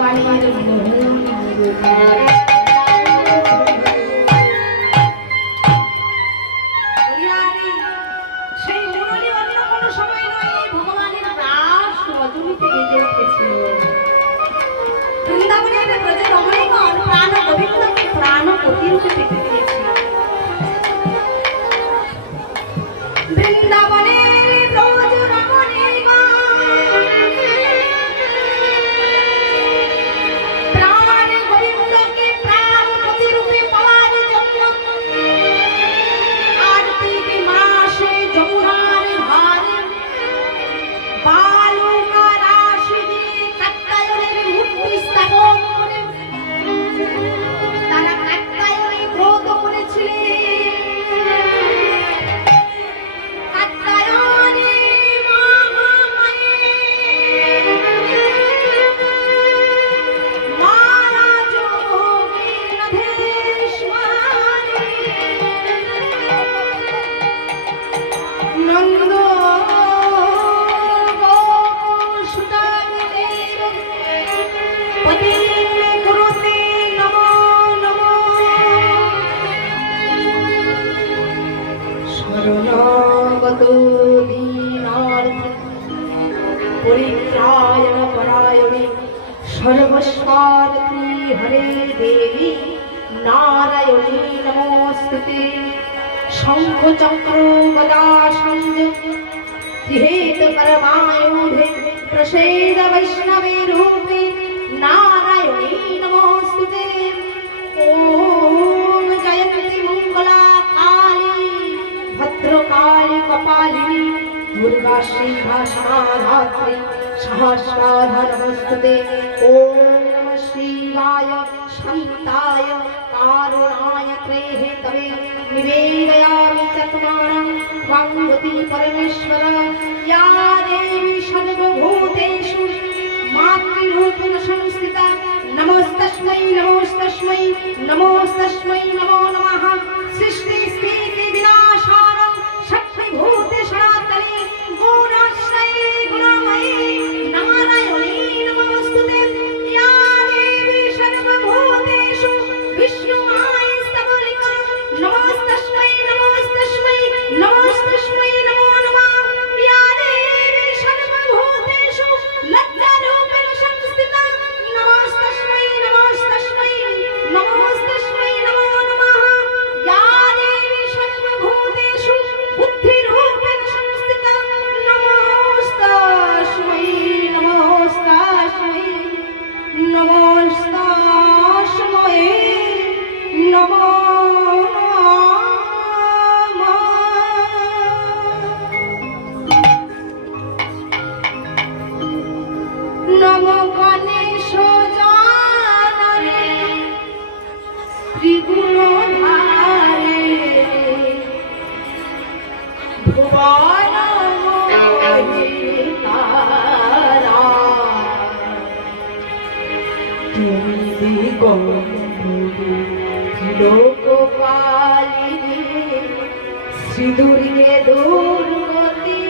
ভগবানের মোহন সেই মুরলী অন্য কোনো সময় নয়, ভগবানের রাস রজনীতে বেজে উঠেছিল। বৃন্দাবনের ব্রজ রমণীগণ প্রাণ গোবিন্দকে প্রাণপতি রূপে পেতে দিয়েছিল। বৃন্দাবনের ব্রজ রমণীগণ প্রাণ গোবিন্দকে প্রাণপতি রূপে পাওয়ার জন্য কার্তিক মাসে যমুনার ধারে বালুকা রাশি দিয়ে কাত্যায়নের মূর্তি স্থাপন করে তারা কাত্যায়নে ব্রত করেছিলেন। কাত্যায়নে মহারাজ গোবিন্দধেশ্বরী নন্দ परित्रायण परायणे सर्वस्वार्थी हरे देवी नारायणी नमोस्तुते। शंख चक्र गदा संयुक्त परमायुधे प्रसेद वैष्णवे रूपे नारायणी नमोस्तुते। ओम जयंती मंगला काली भद्रकाली कपालिनी दुर्गा शिवा समाधात्री सहस्राधा नमस्तुते। ओम नमः शिवाय शांताय कारुणाय त्रेहेतवे निवेदयामि चत्वारं भगवती परमेश्वर या देवी सर्वभूतेषु मातृरूपेण संस्थिता नमोस्तस्मै नमोस्तस्मै नमोस्तस्मै नमो नमः। सृष्टि स्थिति विनाशानं शक्तिभूते सनातने गुणाश्रये गुणमये नारायणे नमोस्तुते। या देवी सर्वभूतेषु विष्णुमाय स्तवलिका नमोस्तस्मै नमोस्तस्मै नमोस्तस्मै नमो नमः। या देवी सर्वभूतेषु लज्जारूपेण संस्थिता नमोस्तस्मै नमोस्तस्मै नमोस्तस्मै नमो नमः। या देवी सर्वभूतेषु बुद्धिरूपेण संस्थिता नमोस्तस्मै नमोस्तस्मै नमोस्तस्मै नमो नमो गणेश जानने त्रिगुणधारे भुवन मोहितारा তুমি দিগন্ধু লোকপালিনী শ্রীদুর্গে দুর্গতি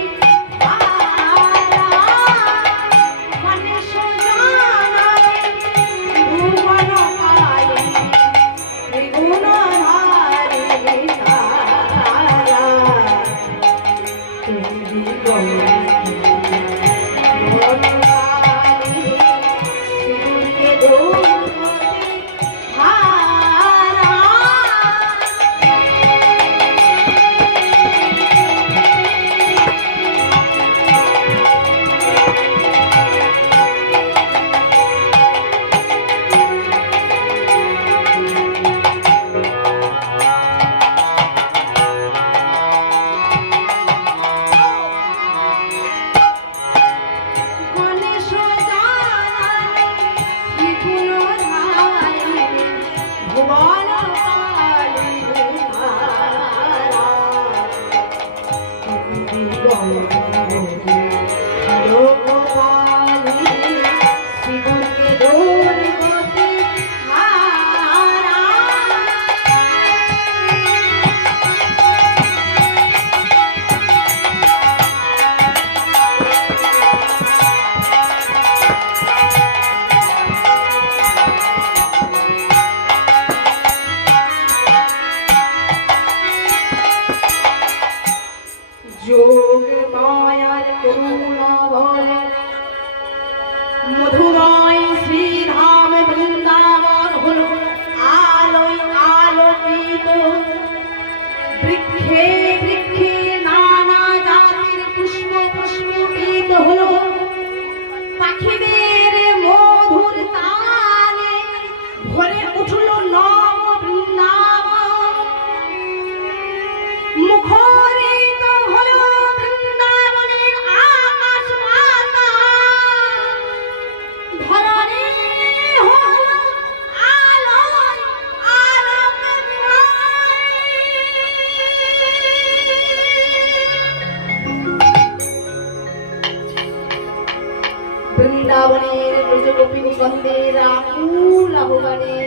ভগবানের আকুল আহ্বানে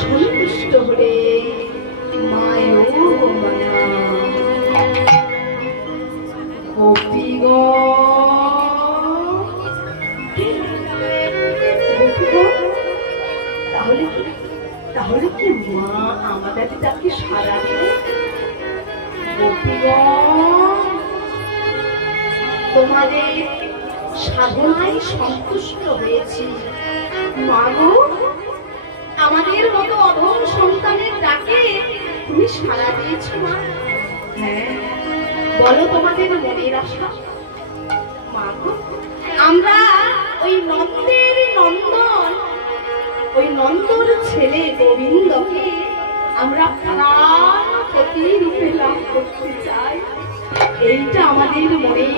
সন্তুষ্ট হলে মায়ো মায়া তাহলে তাহলে কি মা আমাদের তাকে সারা দেবে? গোপীগণ, তোমাদের সাধনায় সন্তুষ্ট হয়েছি। মা গো, আমাদের মতো অধম সন্তানের ডাকে তুমি সাড়া দিয়েছ মা। হ্যাঁ, বলো তোমাদের মনের আশা। মা গো, আমরা ওই নন্দের নন্দন, ওই নন্দর ছেলে গোবিন্দকে আমরা প্রাণপতি রূপে লাভ করতে চাই। এইটা আমাদের মনে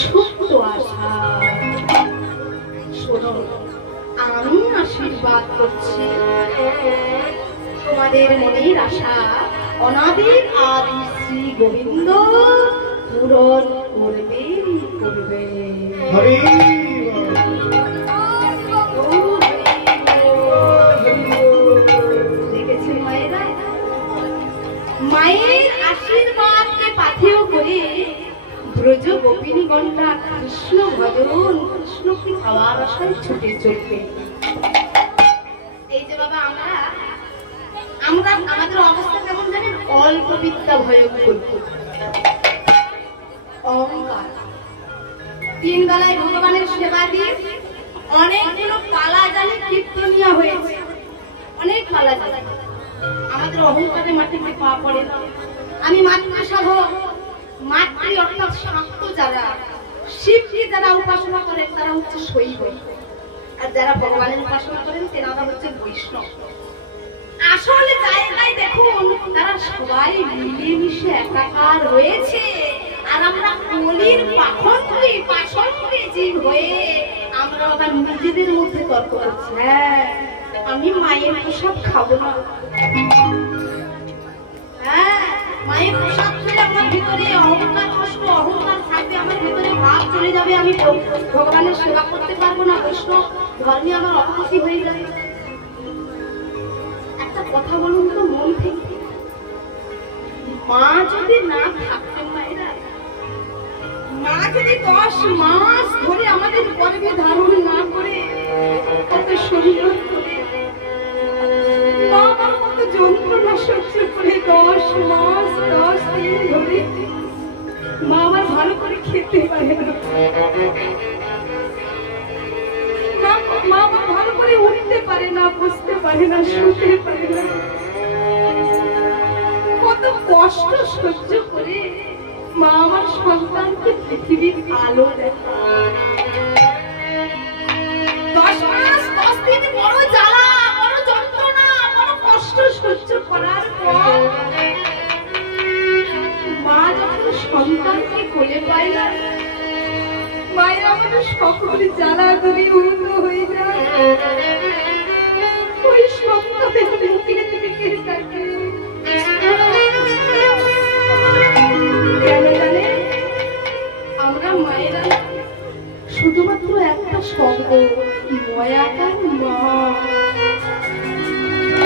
সুপ্ত আশা। শোনো, আমি আশীর্বাদ করছি, তোমাদের মনের আশা অনাদির আদি শ্রী গোবিন্দ পূরণ করবে করবে। দেখেছেন মায়েরা, মায়ের আশীর্বাদকে পাথেয় করে ব্রজ গোপিনীগণরা কৃষ্ণ ভজন, কৃষ্ণকে খাওয়ার আশায় ছুটে চলবে। এই যে বাবা, আমরা আমরা আমাদের অবস্থা কেমন জানেন? অল্প বিদ্যা ভয়ঙ্কর, অহংকার। তিন বেলায় ভগবানের সেবা দিয়ে অনেকগুলো পালা জানি কীর্তনিয়া হয়েছে, অনেক পালা জানি। আমাদের অহংকারে মাটিতে পা পড়ে না। আমি মাতৃসাধক, মাতৃ অর্থাৎ শাক্ত যারা, শিবকে যারা উপাসনা করেন তারা হচ্ছে শৈব, আর যারা ভগবানের উপাসনা করেন তেনারা হচ্ছে বৈষ্ণব। আসলে জায়গায় দেখুন তারা সবাই মিলেমিশে একাকার হয়েছে, আর আমরা কলির পাখন্ডী পাষণ্ডী জীব হয়ে আমরা আবার নিজেদের মধ্যে তর্ক করছি। হ্যাঁ, আমি মায়ের প্রসাদ খাবো না। হ্যাঁ, মায়ের প্রসাদ খেলে আমার ভিতরে অহংকার কষ্ট, অহংকার থাকবে, আমার ভিতরে ভাব চলে যাবে, আমি ভগবানের সেবা করতে পারবো না, বৈষ্ণব ধর্মে আমার অপমতি হয়ে যাবে। একটা কথা বলুন তো মন থেকে, মা যদি না থাকতেন, মায়েরা, মা যদি 10 মাস ধরে আমাদের গর্ভে ধারণ না করে কত সুন্দর করে মা কত যন্ত্রণা সহ্য করে 10 মাস 10 দিন ধরে মা আমার ভালো করে খেতে পারে না, মা আমার ভালো করে উঠতে পারে না, বসতে পারে না, শুতে পারে না, কত কষ্ট সহ্য করে মা আমার সন্তানকে পৃথিবীর আলো দেয়। 10 মাস 10 দিন বড় জ্বালা, বড় যন্ত্রণা, বড় কষ্ট সহ্য করার পর মা যখন সন্তানকে কোলে পায় না, মায়ের আমাদের সকল জ্বালা গুলি উন্নত হয়ে যায়। ওই সন্তানের মুখের দিকে তাকে কেন জানে? আমরা মায়েরা শুধুমাত্র একটা শব্দ ময়াকার মা,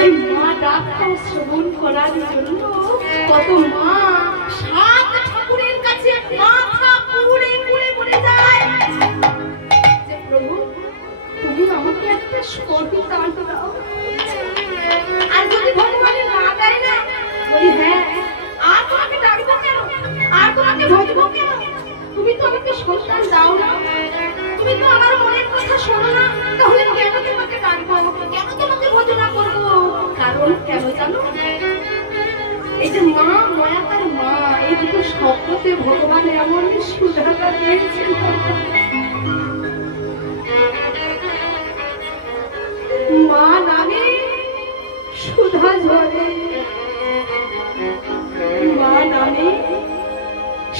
এই মা ডাকটা শ্রবণ করার জন্য কত মা 7 ঠাকুরের কাছে মাথা পুড়ে পুড়ে মরে যায় যে প্রভু তুমি আমাকে একটা সন্তান দাও। আর যদি ভগবানের না দেয় না, বলি হ্যাঁ, আর তোমাকে ডাকবো কেন, আর তোমাকে ভজবো কেন? তুমি তো আমাকে সন্তান দাও না, তুমি তো আমার মনের কথা শোনো না, তাহলে কেন তোমাকে ডাকবো, কেন তোমাকে ভজনা করবো? কারণ কেন জানো? এই যে মা, ময়াকার মা, এই দুটো শব্দতে ভগবান এমন সুধাটা দিয়েছেন। মা নামে সুধা ঝরে, মা নামে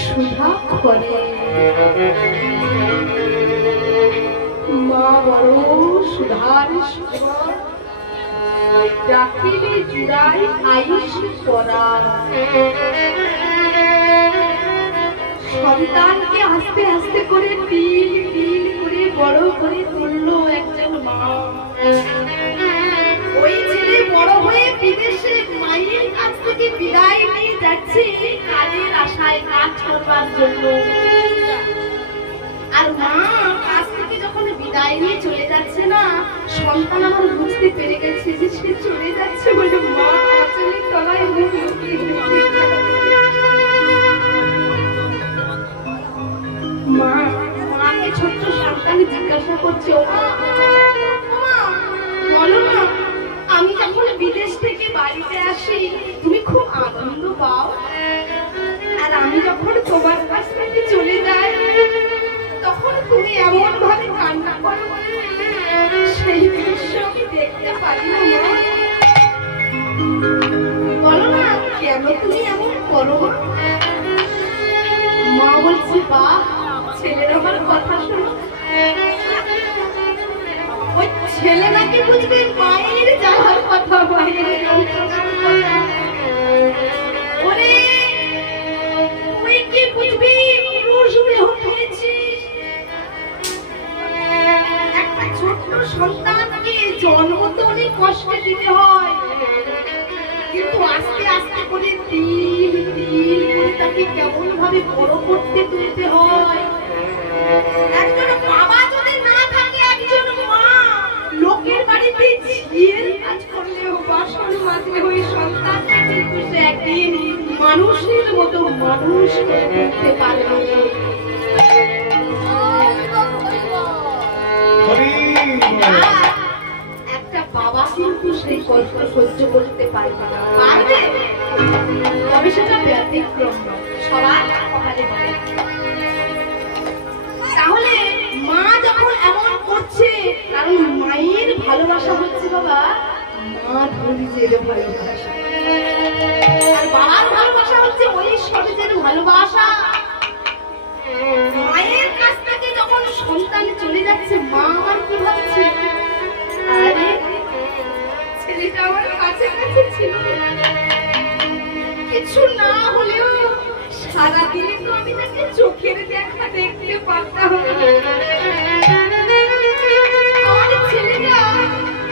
সুধা খরে, মা বড় সুধার সুর, ডাকিলে জুড়াই আয়ুষ করা। সন্তানকে আস্তে আস্তে করে তিল তিল করে বড় করে তুললো একজন মা। ওই ছেলে বড় হয়ে বিদেশে মায়ের কাছ থেকে বিদায় নিয়ে যাচ্ছে কাজের আশায়, কাজ করবার জন্য। আর মা কাছ থেকে যখন বিদায় নিয়ে চলে যাচ্ছে না, সন্তান আমার বুঝতে পেরে গেছে যে সে চলে যাচ্ছে বলে মা আঁচলের তলায় মুখ লুকিয়ে রেখেছে। মা মাকে ছোট্ট সন্তান জিজ্ঞাসা করছে, ও মা বলো না, আমি যখন বিদেশ থেকে বাড়িতে আসি তুমি খুব আনন্দ পাও, আর আমি যখন তোমার কাছ থেকে চলে যাই তখন তুমি এমন ভাবে কান্না করো, সেই দৃশ্য আমি দেখতে পারি না। বলো না কেন তুমি এমন করো? মা বলছে, বাহ ছেলের আমার কথা শোনো। ওই ছেলে নাকি বুঝবে মায়ের যাওয়ার কথা, মায়ের যন্ত্রণার কথা। ওরে তুই কি বুঝবি পুরুষ দেহ পেয়েছিস, একটা ছোট্ট সন্তানকে জন্ম তো অনেক কষ্টে দিতে হয়, কিন্তু আস্তে আস্তে করে দিন দিন করে তাকে কেমন ভাবে বড় করতে তুলতে হয়। একজন বাবা যদি না থাকে, একজন মা লোকের বাড়িতে ঝিয়ের কাজ করলেও, বাসন মাজলে ওই সন্তানকে কিন্তু সে একদিন মানুষের মতো মানুষ করতে পারবে। একটা বাবা কিন্তু সেই কষ্ট সহ্য করতে পারবে না, পারবে তবে সেটা ব্যতিক্রম, সবার কপালে হয়। তাহলে মা যখন এমন করছে, কারণ মায়ের ভালোবাসা হচ্ছে বাবা মা ধৈর্যের ভালোবাসা, আর বাবার ভালোবাসা হচ্ছে ওই শরীরের ভালোবাসা। মায়ের কাছ থেকে যখন সন্তান চলে যাচ্ছে, মা আমার কি ভাবছে, আরে ছেলেটা আমার কাছে কাছে ছিল, কিছু না হলেও সারাদিনে তো আমি তাকে চোখের দেখা দেখতে পারতাম। আমার ছেলেটা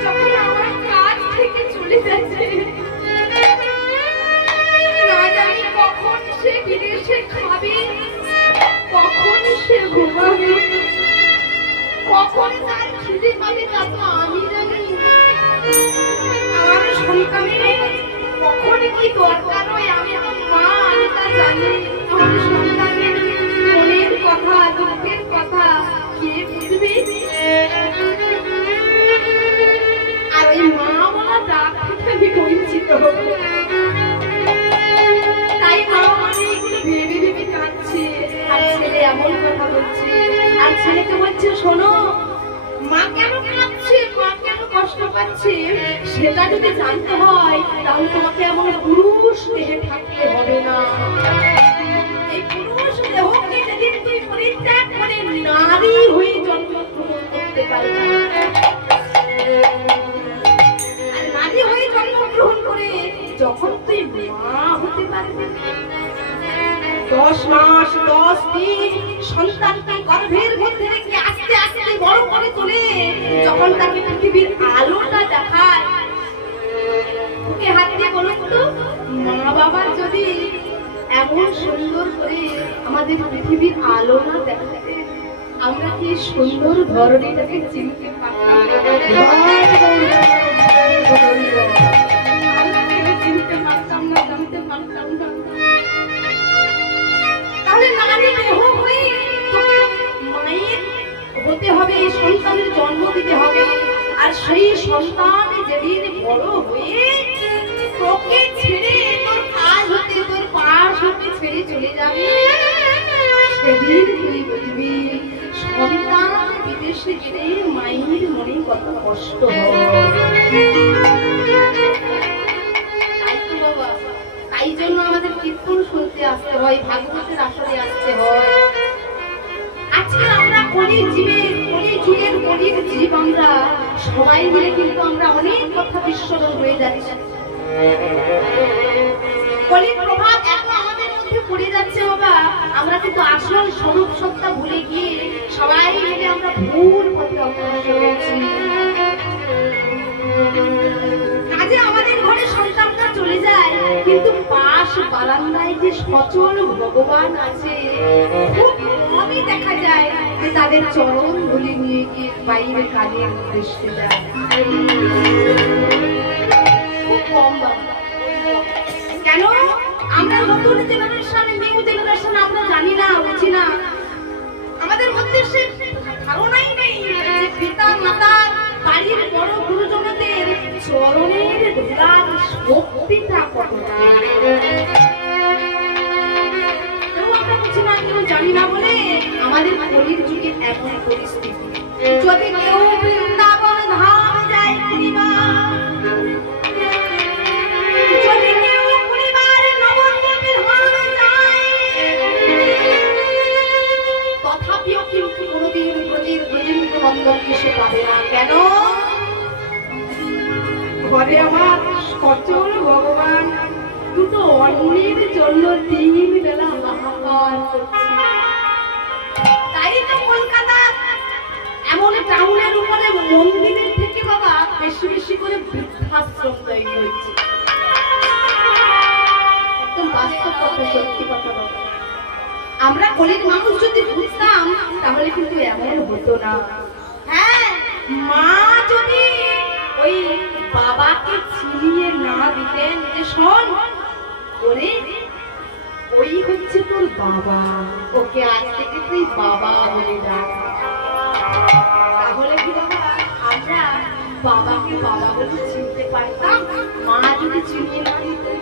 যখন আমার কাছ থেকে চলে যাচ্ছে, না জানি কখন সে বিদেশে খাবে, কখন সে ঘুমাবে, কখন তার খিদে পাবে তা তো আমি জানি। আমার সন্তানের কখন কি দরকার হয় আমি মা আমি তা জানি। আমার সন্তানের মনের কথা, দুঃখের কথা কে বুঝবে? আর ওই মা বলা ডাক থেকে আমি বঞ্চিত হব, তাই মা মানে এগুলো ভেবে ভেবে কাঁদছে। আর ছেলে এমন কথা বলছে, আর ছেলেকে বলছে, শোনো মা কেন কাঁদছে, মা কেন কষ্ট পাচ্ছে, সেটা যদি জানতে হয় তাহলে তোমাকে এমন পুরুষ দেহে থাকতে হবে না। এই পুরুষ দেহকে যেদিন তুই পরিত্যাগ করে নারী হয়ে জন্মগ্রহণ করতে পারবি, আর নারী হয়ে জন্মগ্রহণ করে যখন তুই মা হতে পারবি, 10 মাস 10 দিন সন্তানকে গর্ভের মধ্যে রেখে আস্তে আস্তে বড় করে তোলে, যখন তাকে পৃথিবীর আলোটা দেখায়, ওকে হাত দিয়ে বলুন তো, মা বাবা যদি এমন সুন্দর করে আমাদের পৃথিবীর আলো না দেখাতে, আমরা কি সুন্দর ধরনীটাকে চিনতে পারতাম? আমরা চিনতে পারতাম না, জানতে পারতাম না। তাহলে নারী দেহ হয়ে মায়ের হতে হবে, এই সন্তানের জন্ম দিতে হবে, আর সেই সন্তান যেদিন বড় হয়ে তোকে ছেড়ে, তোর কাজ হতে, তোর পাশ হতে ছেড়ে চলে যাবে, সেদিন তুই বুঝবি সন্তান বিদেশে গেলে মায়ের মনে কত কষ্ট হয়। তাই জন্য আমাদের কীর্তন শুনতে আসতে হয়, ভাগবতের আসরে আসতে হয়। আজকে আমরা কলির জীব, আমরা সবাই মিলে কিন্তু আমরা অনেক কথা বিস্মরণ হয়ে যাচ্ছে। কলির প্রভাব এখন আমাদের মধ্যে পড়ে চলে যাচ্ছে বাবা, আমরা কিন্তু আসল স্বরূপ সত্তা ভুলে গিয়ে সবাই মিলে আমরা ভুল পথে অগ্রসর হচ্ছি। কাজে আমাদের ঘরে সন্তানরা চলে যায়, কিন্তু পাশ বারান্দায় যে সচল ভগবান আছে খুব কমই দেখা যায় যে তাদের চরণ ধুলি নিয়ে গিয়ে বাইরে কাজের উদ্দেশ্যে যায়, খুব কম বাবা। কেন? আমরা নতুন জেনারেশন, নিউ জেনারেশন আমরা জানি না, বুঝি না। আমাদের মধ্যে সে ধারণাই নেই যে পিতা মাতা বাড়ির বড় গুরুজনদের চরণের ধুলার শক্তিটা কতটা। কেউ আমরা বুঝি না, কেউ জানি না বলে আমাদের কলির যুগে এমন পরিস্থিতি। যদি কেউ বৃন্দাবন ধাম যায় পরিবার, যদি কেউ পরিবার নবদ্বীপের ধাম যায়, তথাপিও কিন্তু কোনোদিন ব্রজের ব্রজেন্দ্র নন্দনকে সে পাবে না। কেন? ঘরে আমার সচল ভগবান দুটো অন্যের জন্য 3 বেলা হাহাকার করছে। তাই তো কলকাতা এমন টাউনের উপরে মন্দিরের থেকে বাবা বেশি বেশি করে বৃদ্ধাশ্রম তৈরি হয়েছে। একদম বাস্তব কথা, সত্যি কথা বাবা। আমরা কলির মানুষ যদি বুঝতাম তাহলে কিন্তু এমন হতো না। হ্যাঁ, মা যদি ওই বাবাকে চিনিয়ে না দিতেন যে শোন ওরে ওই হচ্ছে তোর বাবা, ওকে আজ থেকে তুই বাবা বলে ডাক, তাহলে কি বাবা আমরা বাবাকে বাবা বলে চিনতে পারতাম? মা যদি চিনিয়ে না দিতেন।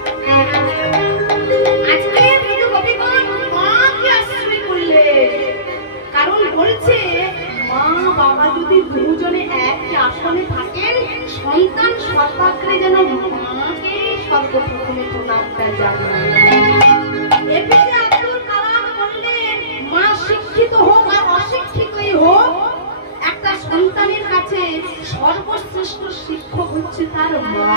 আজকে কিন্তু কবিগণ মাকে আশ্রয় করলে, কারণ বলছে মা বাবা যদি দুজনে এক আসনে থাকেন, সন্তান সর্বাগ্রে যেন মাকে সর্বপ্রথমে প্রণামটা জানায়। এপিজে আব্দুল কালাম বললেন, মা শিক্ষিত হোক আর অশিক্ষিতই হোক, একটা সন্তানের কাছে সর্বশ্রেষ্ঠ শিক্ষক হচ্ছে তার মা।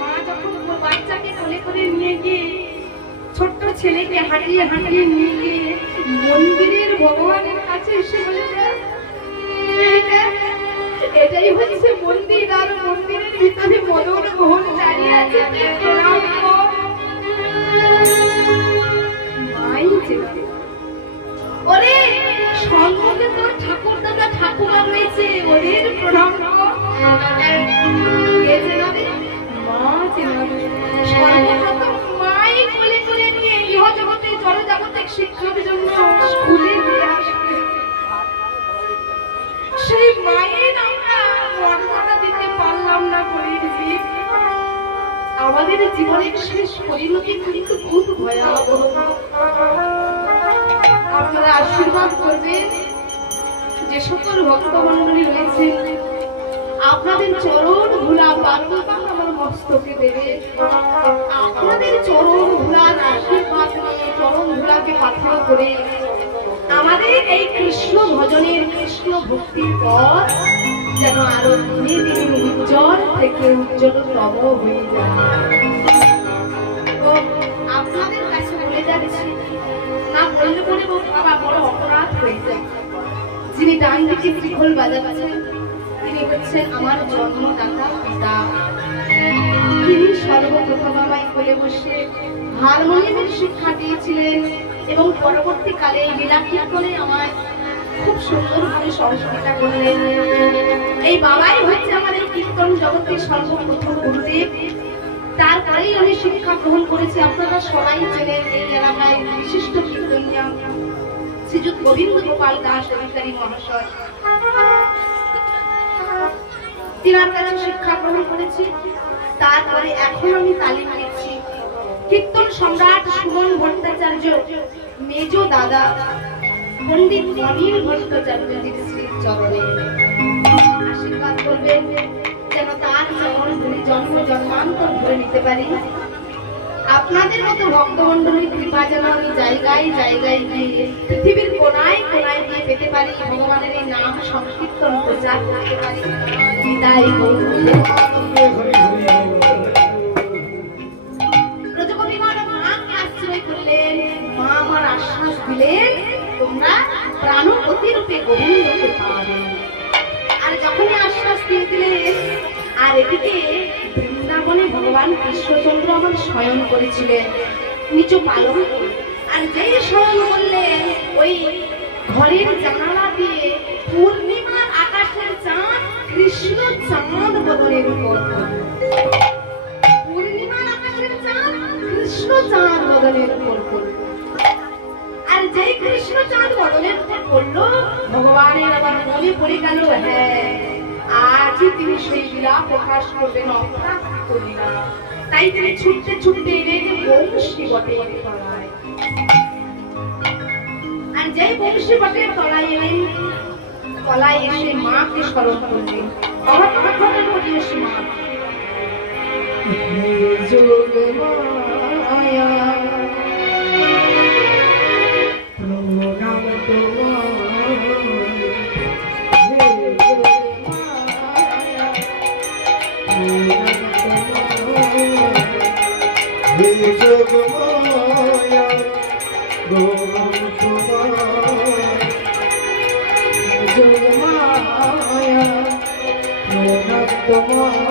মা যখন বাচ্চাকে কোলে করে নিয়ে গিয়ে, ছোট্ট ছেলেকে হাঁটিয়ে হাঁটিয়ে নিয়ে গিয়ে মন্দিরের ভগবানের কাছে এসে বলে, এটাই হচ্ছে মন্দির, আর মন্দিরের ভিতরে মদন মোহন দাঁড়িয়ে আছে, প্রণাম কর। মাই চেনে, ওরে সম্মুখে তোর ঠাকুর দাদা ঠাকুমা রয়েছে, ওদের প্রণাম কর। কে চেনাবে? মা চেনাবে। সর্বপ্রথম মাই কোলে করে নিয়ে ইহ জগতে জড় জাগতিক শিক্ষার জন্য স্কুলে দিয়ে আসবে। সেই মায়ের আমরা মর্যাদা দিতে পারলাম না বলে আমাদের জীবনের শেষ পরিণতি কিন্তু খুব ভয়াবহ। আপনারা আশীর্বাদ করবেন, যে সকল ভক্তমণ্ডলী রয়েছে আপনাদের চরণ ধুলা বারবার আমার মস্তকে দেবে। আপনাদের চরণ ধুলার আশীর্বাদ নিয়ে চরণ ধুলাকে পাথর করে আমাদের এই কৃষ্ণ ভজনের, কৃষ্ণ ভক্তির পথ যেন আরো দিনে দিনে উজ্জ্বল থেকে উজ্জ্বলতম হয়ে যায়। আপনাদের কাছে বলে যাচ্ছি, না বললে বলে বাবা বড় অপরাধ হয়ে যায়। যিনি ডান দিকে ত্রিখোল বাজাচ্ছেন তিনি হচ্ছেন আমার জন্মদাতা পিতা। তিনি সর্বপ্রথম আমায় কোলে বসে হারমোনিয়ামের শিক্ষা দিয়েছিলেন এবং পরবর্তীকালে লীলা কীর্তনে আমায় খুব সুন্দরভাবে সহযোগিতা করলেন। এই বাবাই হচ্ছে আমাদের কীর্তন জগতের সর্বপ্রথম গুরুদেব। তারপরেই আমি শিক্ষা গ্রহণ করেছি। আপনারা সবাই চেনেন এই এলাকায় বিশিষ্ট কীর্তনিয়া শ্রীযুক্ত গোবিন্দ গোপাল দাস অধিকারী মহাশয়, তিনার কাছে শিক্ষা গ্রহণ করেছি। তারপরে এখন আমি তালিম নিচ্ছি কীর্তন সম্রাট সুমন ভট্টাচার্য মেজ দাদা পণ্ডিত অনিল ভট্টাচার্যজির শ্রীর চরণে আশীর্বাদ করবেন যেন তার চরণ ধরে জন্ম জন্মান্তর ধরে নিতে পারি। আপনাদের মতো ভক্তমণ্ডলীর কৃপা যেন আমি জায়গায় জায়গায় গিয়ে পৃথিবীর কোনায় কোনায় গিয়ে পেতে পারি, ভগবানের এই নাম সংকীর্তন প্রচার করতে পারি। বিদায় গোবিন্দকে পাবেন। আর যখনই আশ্বাস দিয়ে দিলেন, আর এদিকে বৃন্দাবনে ভগবান কৃষ্ণচন্দ্র আমার শয়ন করেছিলেন নিচু পালন। আর যেই শয়ন করলেন, ওই ঘরের জানালা দিয়ে পূর্ণিমার আকাশের চাঁদ কৃষ্ণ চাঁদ বদনের উপর, পূর্ণিমার আকাশের চাঁদ কৃষ্ণ চাঁদ বদনের উপর পড়ল। আর যেই কৃষ্ণ চাঁদ বদনের উপর পড়লো, ভগবানের আবার মনে পড়ে গেল, হ্যাঁ আজই তিনি সেই লীলা প্রকাশ করবেন, অপ্রাকৃত লীলা। তাই তিনি ছুটতে ছুটতে এলেন বংশী বটের তলায়। আর যেই বংশী বটের তলায় এলেন, তলায় এসে মাকে স্মরণ করলেন। অঘটন ঘটিয়ে এসে মা, যোগ মায়া প্রণাম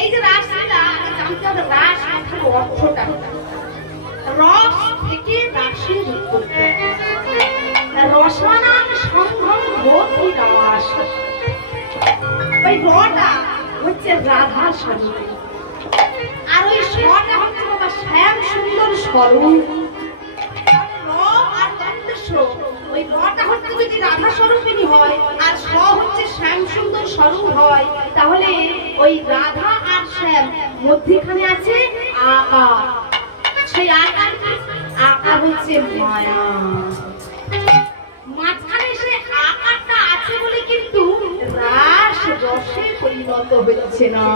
এই যে রাসলীলা, জানতে হবে রাস কথার অর্থটা। রস থেকে রাসের উৎপত্তি, রসানাম সংঘম ভবতি রাস। ওই রটা হচ্ছে রাধা স্বরূপ, আর ওই স্বরটা হচ্ছে বাবা শ্যাম সুন্দর স্বরূপ। র আর দন্তেশ, ওই রটা হচ্ছে যদি রাধা স্বরূপিণী হয়, আর স হচ্ছে শ্যাম সুন্দর স্বরূপ হয়, তাহলে ওই রাধা আর শ্যাম মধ্যখানে আছে আকার। সেই আকার হচ্ছে মায়া। মাঝখানে সে আকারটা আছে বলে কিন্তু রাস রসে পরিণত হচ্ছে না।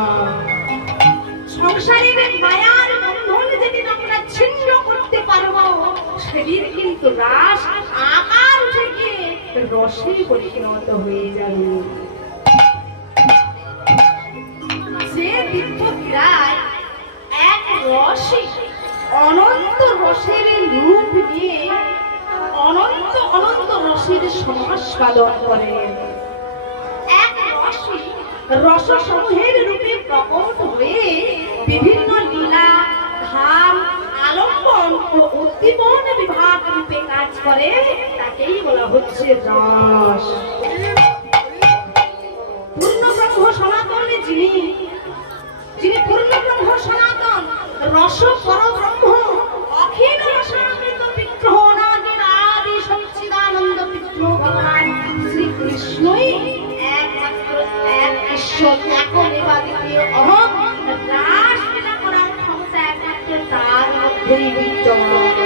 সংসারের মায়ার বন্ধন যেদিন আমরা ছিন্ন করতে পারবো, সেদিন কিন্তু রাস আকার থেকে রসে পরিণত হয়ে যাবে। যে বিদ্যুৎরায় এক রসে অনন্ত রসের রূপ নিয়ে অনন্ত অনন্ত রসের সমাস্বাদন করেন। এক রসে রসসমূহের রূপে প্রকট হয়ে বিভিন্ন লীলা, ধাম, আলম্বন ও উদ্দীপন বিভাগ রূপে কাজ করে, তাকেই বলা হচ্ছে রস। পূর্ণব্রহ্ম সনাতনে যিনি পূর্ণব্রহ্ম সনাতন, রস পরব্রহ্ম, অখিল রসামৃত বিগ্রহ, অনাদির আদি সচ্চিদানন্দ বিগ্রহ ভগবান শ্রীকৃষ্ণই একমাত্র এক ঈশ্বর, একমেবাদ্বিতীয় অহং। রাসলীলা করার ক্ষমতা একমাত্র তার মধ্যেই বিদ্যমান।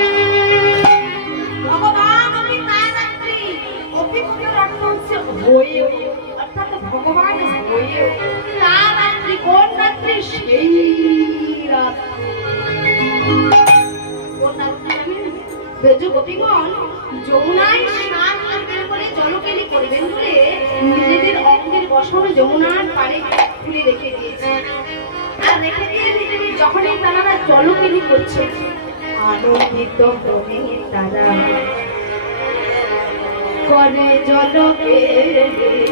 ভগবান আমি তারাত্রী, অভিজ্ঞতার অর্থ হচ্ছে হয়ে, অর্থাৎ ভগবান হয়ে। তারাত্রী কোন রাত্রি? সেই রাত্রি। কোন রাত্রি? ব্রজগোপীগণ যমুনায় স্নান করবেন বলে, জলকেলি করবেন বলে বসন যমুনার পাড়ে খুলে রেখে দিয়েছে। আর রেখে দিয়ে যখনই তারা জলকেলি করছে, আনন্দিত মনে তারা করে জলকেলি,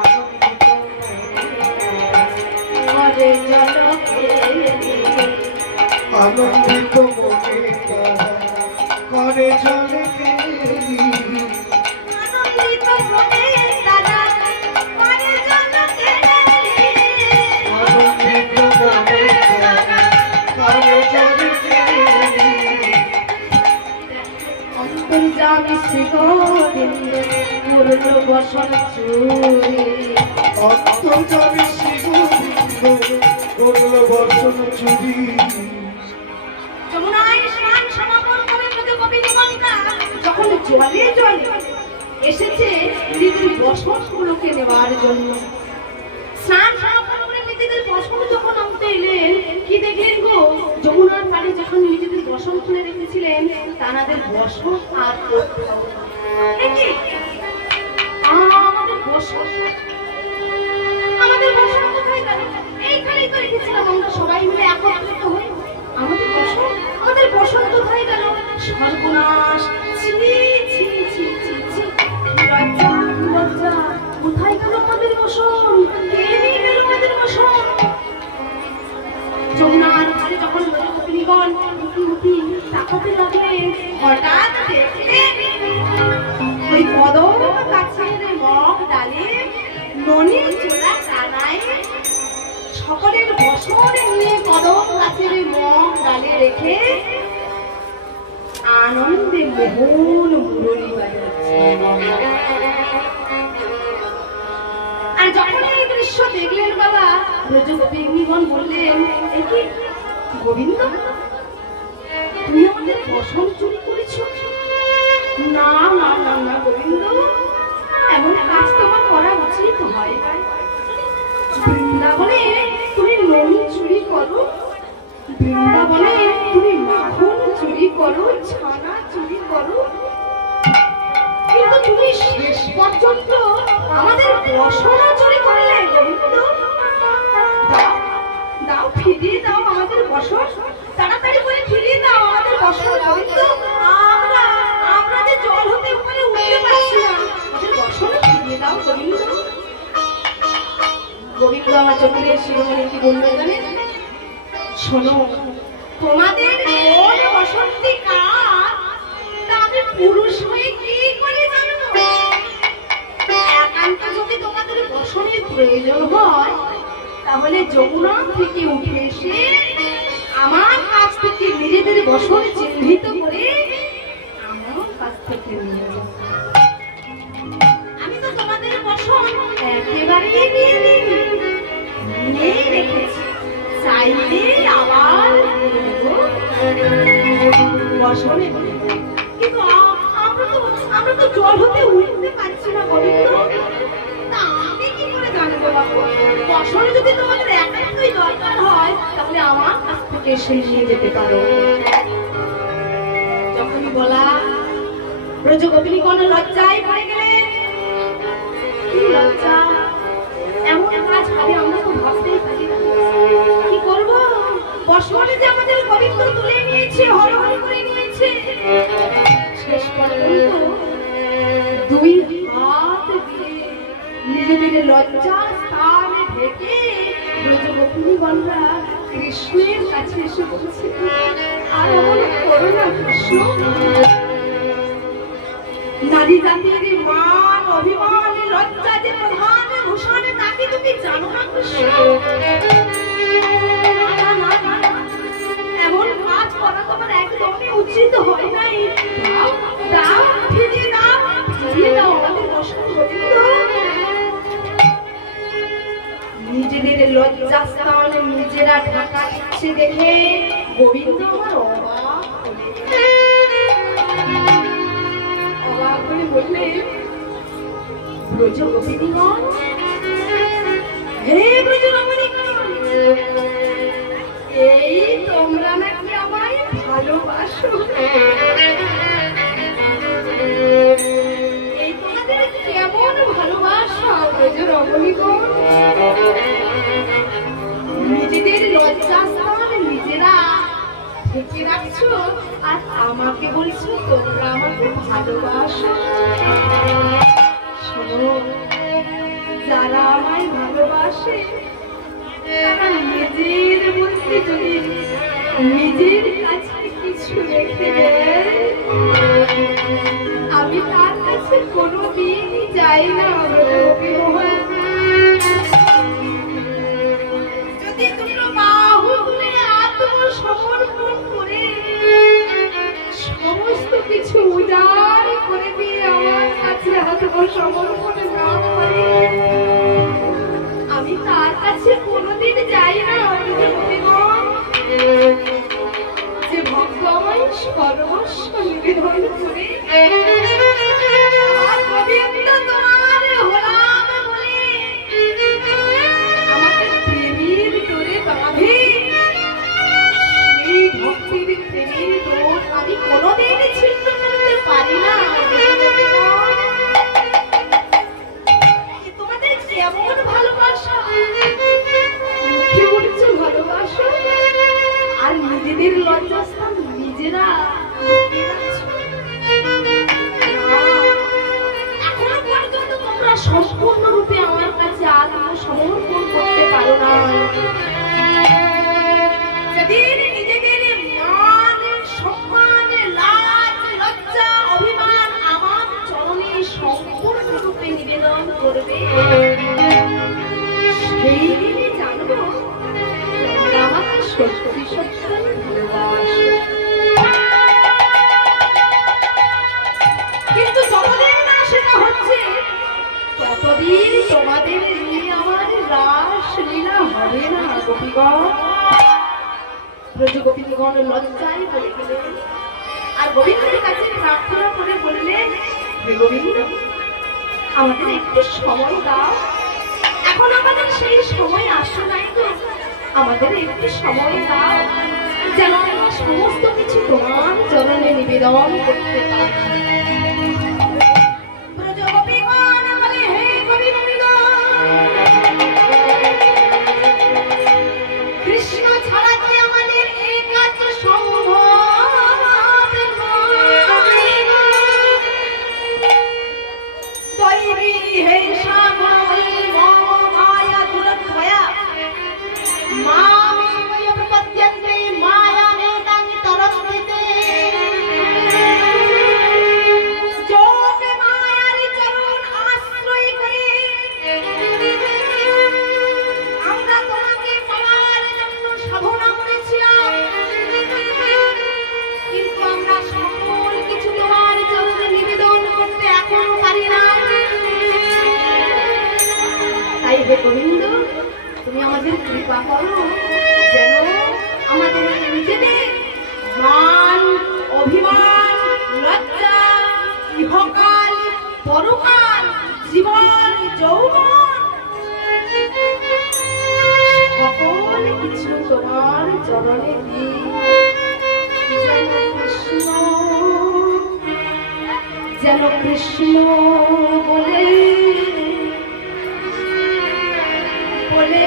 আনন্দিত করে জলকেলি, আনন্দিত মনে তারা করে জলকেলি, আনন্দিত মনে তারা করে জলকেলি, আনন্দিত মনে তারা করে জলকেলি। অন্তর্যামী শ্রী গোবিন্দ পূর্ণ বসন চুরি, অন্তর্যামী শ্রী গোবিন্দ করল বর্ষণ চুরি। যমুনায় স্নান সমাপন করে ব্রজগোপিনীগণরা যখন জলে জলে এসেছে নিজেদের বসনগুলোকে নেওয়ার জন্য, স্নান সমাপন করে নিজেদের বসন যখন আনতে এলেন, কি দেখলেন গো, যমুনার পাড়ে যখন নিজেদের বসন খুলে রেখেছিলেন তাদের বসন আর কোথাও নেই। আমাদের বসন, আমাদের বসন কোথায় গেল? এইখানেই তো রেখেছিলাম আমরা সবাই মিলে একত্রিত হয়ে। আমাদের বসন, আমাদের বসন কোথায় গেল? সর্বনাশ! ছি ছি ছি ছি ছি, লজ্জা লজ্জা! কোথায় গেল আমাদের বসন? কে নিয়ে গেল আমাদের বসন? যমুনার ধারে যখন ব্রজগোপিনীগণ মুখি তাকাতে লাগলেন, হঠাৎ দেখলেন ওই কদম গাছের মগ ডালে ননি চোরা টানায় সকলের বসন নিয়ে কদম গাছের মগ ডালে রেখে আনন্দে মোহন মুরলী বাজাচ্ছে। আর যখন এই দৃশ্য দেখলেন বাবা, ব্রজগোপিনীগণ বললেন, এ কি গোবিন্দ, তুমি আমাদের বসন চুরি করেছো? না না না না গোবিন্দ, এমন কাজ তোমার করা উচিত হয়। বৃন্দাবনে তুমি ননি চুরি করো, বৃন্দাবনে তুমি মাখন চুরি করো, ছানা চুরি করো, কিন্তু তুমি শেষ পর্যন্ত আমাদের বসন চুরি করলে গোবিন্দ। দাও দাও, ফিরিয়ে দাও আমাদের বসন, তাড়াতাড়ি করে ফিরিয়ে দাও আমাদের বসন গোবিন্দ। আমরা আমরা যে জল হতে উপরে উঠতে পারছি না, আমাদের বসন ফিরিয়ে দাও গোবিন্দ। গোবিন্দ আমার চোখের শিরোমণি কি বলবে জানেন? শোনো, তোমাদের কোন বসন্তি কার তা আমি পুরুষ হয়ে কি করে জানবো? একান্ত যদি তোমাদের বসনের প্রয়োজন হয়, তাহলে যমুনা থেকে উঠে এসে আমার কাছ থেকে নিজেদের বসন চিহ্নিত করে আমার কাছ থেকে নিয়ে যাও। আমি তো তোমাদের বসন একেবারেই নিয়ে রেখেছি, চাইলে আবার বসনে, কিন্তু আমরা তো জল হতে উঠতে পারছি না গোবিন্দ। তা আমি কি করে জানবো বাবু? বসনে যদি তোমাদের একান্তই দরকার হয়, তাহলে আমার কাছ থেকে এসে নিয়ে যেতে পারো। যখনই বলা, ব্রজগোপিনীগণ লজ্জায় পড়ে গেলেন। কি লজ্জা! এমন কাজ হবে আমরা তো ভাবতেই পারি না। কি করব? বসনে যে আমাদের গোবিন্দ তুলে নিয়েছে, হরহরি করে নিয়েছে, শেষ পর্যন্ত দুই হাত দিয়ে নিজেদের লজ্জা স্থান ঢেকে ব্রজগোপিনীগণরা কৃষ্ণের কাছে এসে বলছে, আর এমন করো না কৃষ্ণ। নারী জাতির মান, অভিমান, লজ্জা যে প্রধান ভূষণ, তাকে তুমি জানো না কৃষ্ণ? এমন কাজ করা তোমার একদমই উচিত হয় নাই। দাও দাও, ফিরিয়ে দাও, ফিরিয়ে দাও আমাদের বসন গোবিন্দ। নিজেদের লজ্জা স্থান নিজেরা ঢাকা দিচ্ছে দেখে গোবিন্দ আমার অবাক হয়ে বললে, ব্রজগোপিনীগণ, হে ব্রজরমণীগণ, এই তোমরা নাকি আমায় ভালোবাসো? এই তোমাদের কেমন ভালোবাসা ব্রজ বলিগণ, নিজেদের লজ্জাস্থান নিজেরা ঢেকে রাখছো আর আমাকে বলছো তোমরা আমাকে ভালোবাসো। শোনো, যারা আমায় ভালোবাসে তারা নিজের মধ্যে যদি নিজের কাছে কিছু রেখে দেয়, আমি তার কাছে কোনোদিনই যাই না। যদি তোমরা বাহু তুলে আত্মসমর্পণ করে সমস্ত কিছু উজাড় করে দিয়ে আমার কাছে আত্মসমর্পণ না করে, আমি তার কাছে কোনোদিন যাই না। যে ভক্ত আমায় সর্বস্ব নিবেদন করে আর গোবিন্দ তোমার হলাম বলে আমাকে প্রেমের ডোরে বাঁধে, সেই ভক্তির প্রেমের ডোর আমি কোনোদিন ছিন্ন করতে পারি না। তোমাদের কেমন ভালোবাসা, মুখে বলছো ভালোবাসা আর নিজেদের লজ্জাস্থান নিজেরা এখনো পর্যন্ত তোমরা সম্পূর্ণরূপে আমার কাছে আত্মসমর্পণ করতে পারো না। যেদিন নিজেদের মান, সম্মান, লাজ, লজ্জা, অভিমান আমার চরণে সম্পূর্ণরূপে নিবেদন করবে, সেই দিনই জানবো আমাকে সত্যি সত্যি ভালোবাসো। কিন্তু যতদিন না সেটা হচ্ছে ততদিন তোমাদের নিয়ে আমার রাস লীলা হবে না। গোপীগণ, ব্রজগোপীগণ লজ্জায় বলে গেলেন আর গোবিন্দের কাছে প্রার্থনা করে বললেন, হে গোবিন্দ, আমাদের একটু সময় দাও। এখন আমাদের সেই সময় আসে নাই তো, আমাদের একটু সময় দাও যেন আমরা সমস্ত কিছু তোমার চরণে নিবেদন করতে পারি। ব্রজগোপীগণ বলে, হে গোবিন্দ, কৃষ্ণ ছাড়া কি আমাদের এই কাজ সম্ভব নয়? দৈবী হে সাগর মায়া দুরক্ষয়া মামেবৈব প্রপদ্যন্তে মায়ামেতাং তরন্তে। যোগে মায়ার চরণ আশ্রয় করে আমরা তোমাকে পাওয়ার জন্য সাধনা করেছিলাম, কিন্তু আমরা সকল কিছু তোমার চরণে নিবেদন করতে এখনো পারি না। তাই হে গোবিন্দ, তুমি আমাদের কৃপা করো যেন আমাদের নিজেদের মান, অভিমান, লজ্জা, ইহকাল, পরকাল, জীবন, যৌবন সকল কিছু তোমার চরণে দিই। যেন কৃষ্ণ বলে বলে